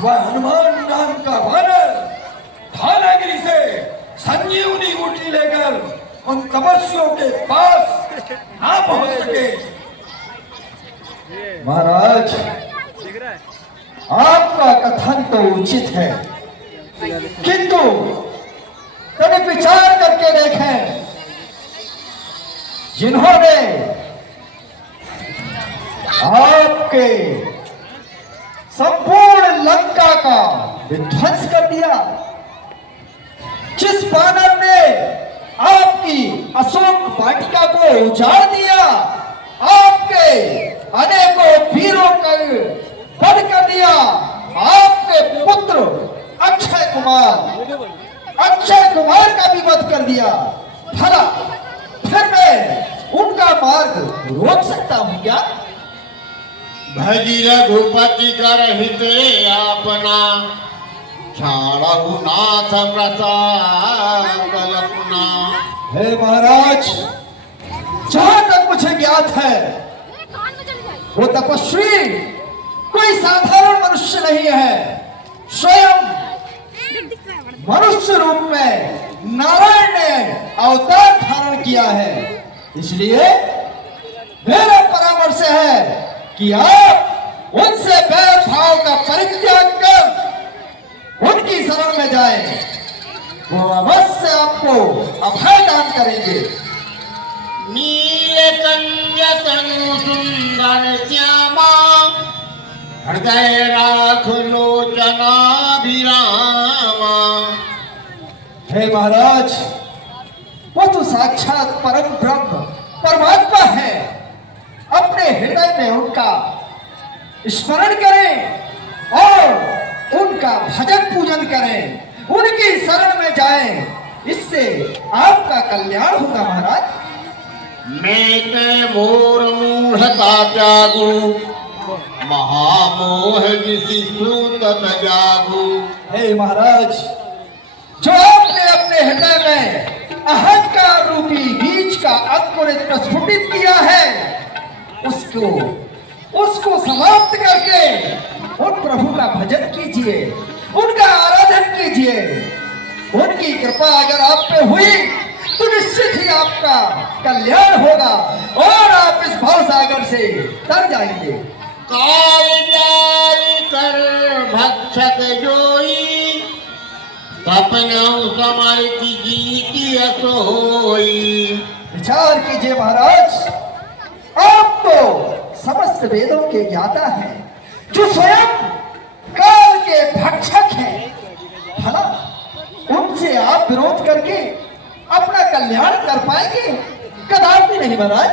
वह हनुमान नाम का वानर भालागिरी से संजीवनी बूटी लेकर उन तपस्वियों के पास ना पहुंच सके। महाराज, आपका कथन तो उचित है, किंतु कभी विचार करके देखें, जिन्होंने आपके संपूर्ण लंका का विध्वंस कर दिया, जिस वानर ने आपकी अशोक वाटिका को उजाड़ दिया, आपके अनेकों वीरों का वध कर दिया, आपके पुत्र अक्षय कुमार का भी वध कर दिया, भला फिर मैं उनका मार्ग रोक सकता हूं क्या? भजी रघुपति कर हित अपना, छाड़हु नाथ प्रसाद कल्पना। हे महाराज, जहां तक मुझे ज्ञात है, वो तपस्वी कोई साधारण मनुष्य नहीं है, स्वयं मनुष्य रूप में नारायण ने अवतार धारण किया है। इसलिए मेरा परामर्श है कि आप उनसे बैर भाव का परित्याग कर उनकी शरण में जाएं, वो अवश्य आपको अभय दान करेंगे। नीलकंठ तनु सुंदर श्यामा, हृदय राख लोचना विरामा। हे महाराज, वो तो साक्षात परम ब्रह्म परमात्मा है। अपने हृदय में उनका स्मरण करें और उनका भजन पूजन करें, उनकी शरण में जाएं, इससे आपका कल्याण होगा। महाराज, मैं ते मोर मूढ़ता त्यागू, महामोह जिसी सूतत जागू। हे महाराज, जो आपने अपने हृदय में अहंकार रूपी बीज का अंकुरित प्रस्फुटित किया है, उसको समाप्त करके उन प्रभु का भजन कीजिए, उनका आराधन कीजिए। उनकी कृपा अगर आप पे हुई तो निश्चित ही आपका कल्याण होगा और आप इस भाव सागर से तर जाएंगे। काल जाई कर भक्षक जोई, तपनऊ समय की जीती असोई। विचार कीजिए महाराज, आप तो समस्त वेदों के ज्ञाता हैं, जो स्वयं काल के भक्षक हैं, भला उनसे आप विरोध करके अपना कल्याण कर पाएंगे? कदापि नहीं महाराज।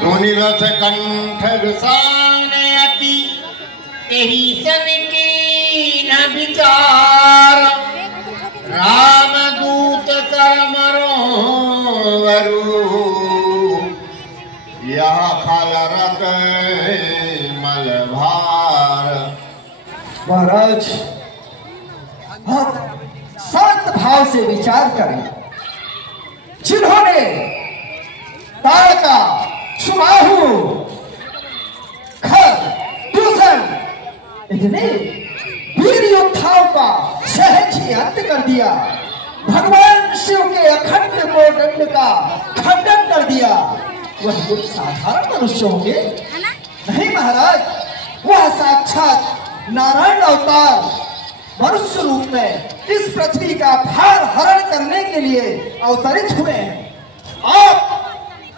धोनी रथ कंठ गुसाने अति, तेहि सन की न विचार। राम दूत कर मरो वरु, यह खल रत मल भार। महाराज, आप शांत भाव से विचार करें। जिन्होंने तारका, सुबाहु, खर, दूषण इतने वीर योद्धाओं का सहज ही अंत कर दिया, भगवान शिव के अखंड कोदंड का खंडन कर दिया, वह कोई साधारण मनुष्य होंगे? नहीं महाराज, वह साक्षात नारायण अवतार मनुष्य रूप में इस पृथ्वी का भार हरण करने के लिए अवतरित हुए हैं। आप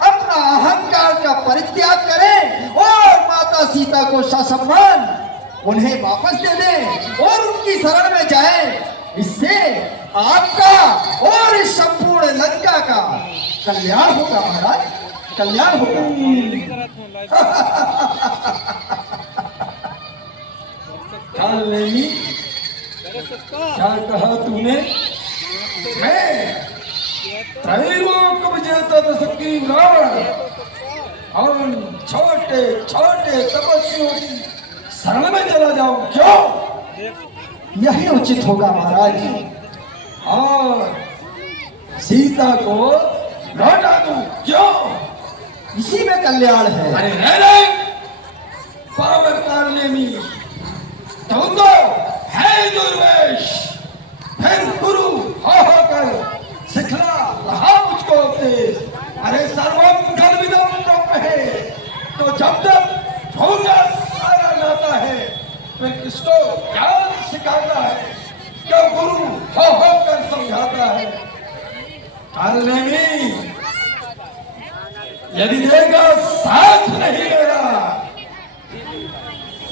अपना अहंकार का परित्याग करें और माता सीता को ससम्मान उन्हें वापस दे दें और उनकी शरण में जाएं। इससे आपका और इस संपूर्ण लंका का कल्याण होगा। महाराज, कल्याण होगा। क्या कहा तूने? मैं त्रैलोक विजेता दशकी रावण और छोटे छोटे तपस्वियों की शरण में चला जाऊं? क्यों? यही उचित होगा महाराज। और सीता को लौटा दूं। क्यों? इसी में कल्याण है। अरे रे पावर करने में तुम तो है दुर्वेश। फिर गुरु हो कर सिखला रहा मुझको उपदेश। अरे सर्वम कल्विदम ब्रह्म है, तो जब तक ढोंगा सारा लाता है फिर किसको ज्ञान सिखाता है? क्या गुरु हो कर समझाता है? करने में यदि देगा साथ नहीं मेरा,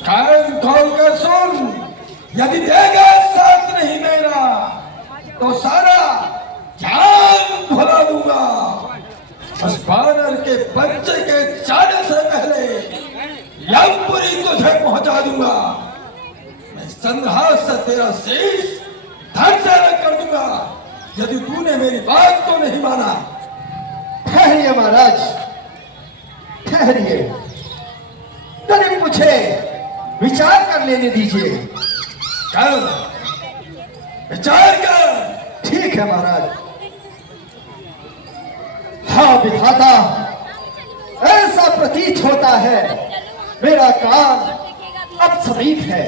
कान खोल कर सुन, यदि देगा साथ नहीं मेरा तो सारा ज्ञान भुला दूंगा। बस बानर के बच्चे के जाने से पहले यमपुरी तुझे पहुंचा दूंगा। मैं संहास से तेरा शीश धड़ से अलग कर दूंगा यदि तूने मेरी बात को नहीं माना। ठहरिए महाराज, ठहरिए, तनिक मुझे विचार कर लेने दीजिए। कर विचार कर। ठीक है महाराज। हाँ विधाता, ऐसा प्रतीत होता है मेरा काल अब समीप है।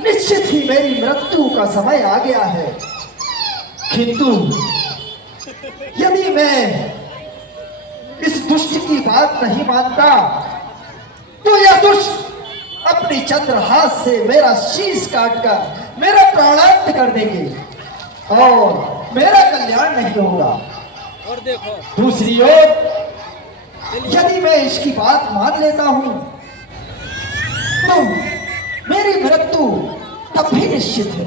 निश्चित ही मेरी मृत्यु का समय आ गया है। किंतु यदि मैं इस दुष्ट की बात नहीं मानता तो यह दुष्ट अपनी चंद्रहास से मेरा शीश काटकर मेरा प्राणांत कर देंगे और मेरा कल्याण नहीं होगा। दूसरी ओर यदि मैं इसकी बात मान लेता हूं तो मेरी मृत्यु तब भी निश्चित है।